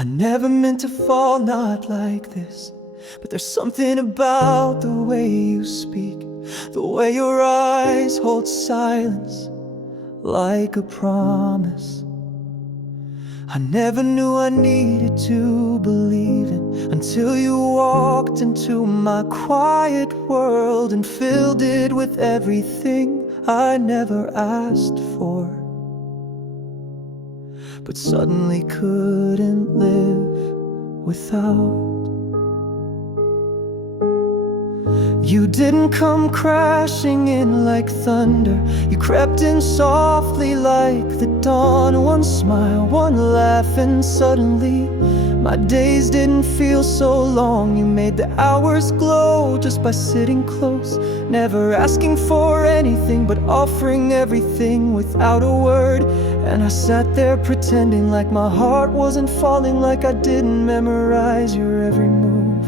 I never meant to fall, not like this. But there's something about the way you speak, the way your eyes hold silence like a promise. I never knew I needed to believe it until you walked into my quiet world and filled it with everything I never asked for, but suddenly couldn't live without. You didn't come crashing in like thunder. You crept in softly like the dawn. One smile, one laugh, and suddenly my days didn't feel so long. You made the hours glow just by sitting close, never asking for anything but offering everything without a word. And I sat there pretending like my heart wasn't falling, like I didn't memorize your every move,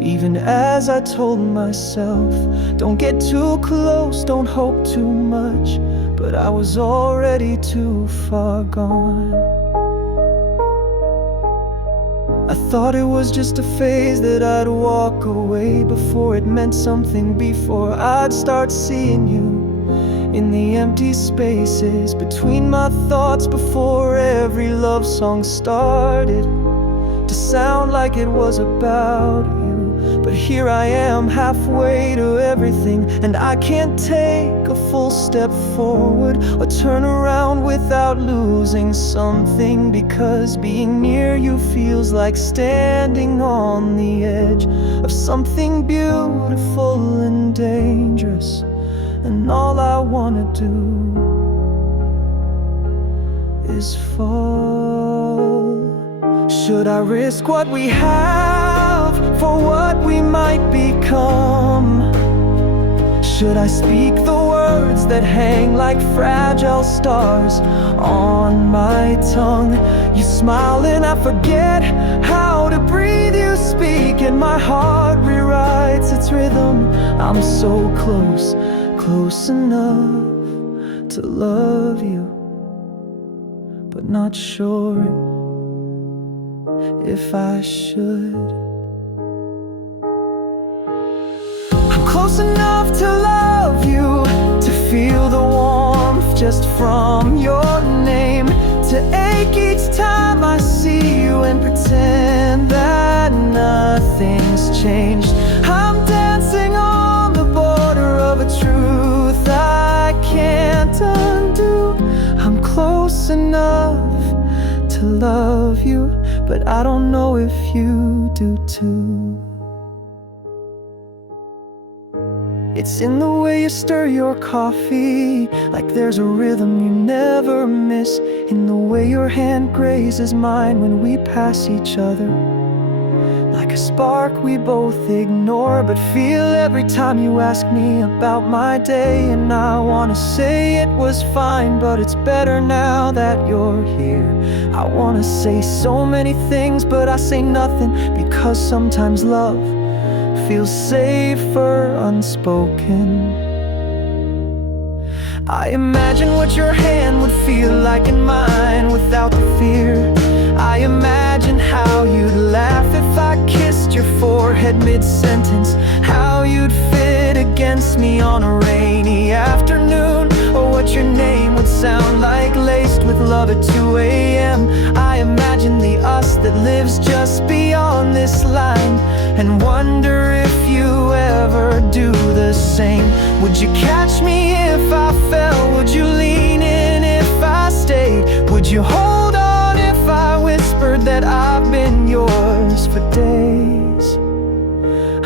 even as I told myself, don't get too close, don't hope too much. But I was already too far gone. I thought it was just a phase that I'd walk away before it meant something, before I'd start seeing you in the empty spaces between my thoughts, before every love song started to sound like it was about you. But here I am, halfway to everything, and I can't take a full step forward or turn around without losing something, because being near you feels like standing on the edge of something beautiful and dangerous. And all I wanna do is fall. Should I risk what we have for what we might become? Should I speak the words that hang like fragile stars on my tongue? You smile and I forget how to breathe. You speak and my heart rewrites its rhythm. I'm so close, close enough to love you, but not sure if I should. I'm close enough to love you, to feel the warmth just from your name, to ache each time I see you and pretend that nothing's changed. I'm dancing on the border of a truth I can't undo. I'm close enough to love you, but I don't know if you do too. It's in the way you stir your coffee, like there's a rhythm you never miss, in the way your hand grazes mine when we pass each other, like a spark we both ignore but feel every time you ask me about my day. And I wanna say it was fine, but it's better now that you're here. I wanna say so many things, but I say nothing, because sometimes love feels safer unspoken. I imagine what your hand would feel like in mine without the fear. I imagine how you'd laugh if I kissed your forehead mid-sentence, how you'd fit against me on a rainy afternoon, or what your name would sound like laced with love at 2 a.m. I imagine the us that lives just beyond this line, and wonder if you ever do the same. Would you catch me if I fell? Would you lean in if I stayed? Would you hold on if I whispered that I've been yours for days?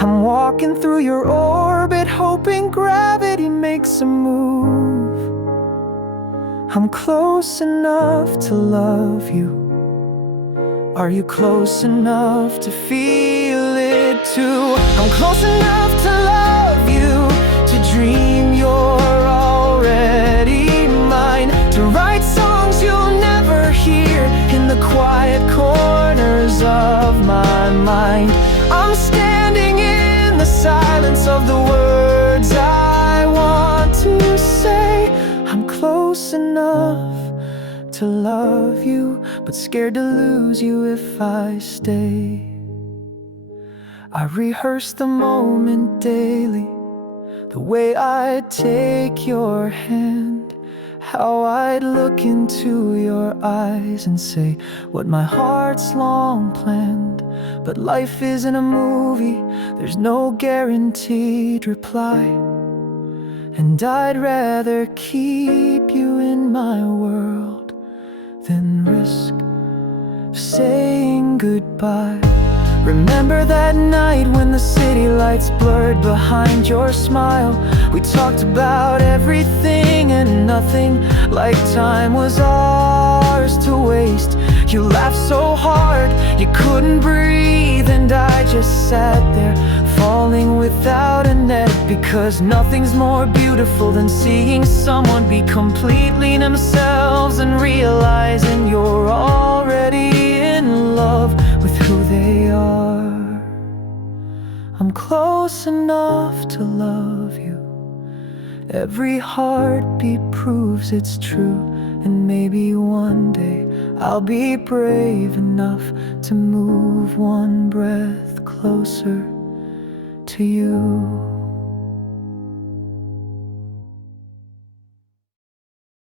I'm walking through your orbit, hoping gravity makes a move. I'm close enough to love you. Are you close enough to feel it too? I'm close enough to love you, to dream you're already mine, to write songs you'll never hear in the quiet corners of my mind. I'm standing in the silence of the words I want to say. I'm close enough to love you, but scared to lose you if I stay. I rehearse the moment daily, the way I'd take your hand, how I'd look into your eyes and say what my heart's long planned. But life isn't a movie, there's no guaranteed reply, and I'd rather keep you in my world than risk saying goodbye. Remember that night when the city lights blurred behind your smile? We talked about everything and nothing, like time was ours to waste. You laughed so hard you couldn't breathe, and I just sat there falling without a net, because nothing's more beautiful than seeing someone be completely themselves and realizing you're already in love with who they are. I'm close enough to love you. Every heartbeat proves it's true, and maybe one day I'll be brave enough to move one breath closer to you.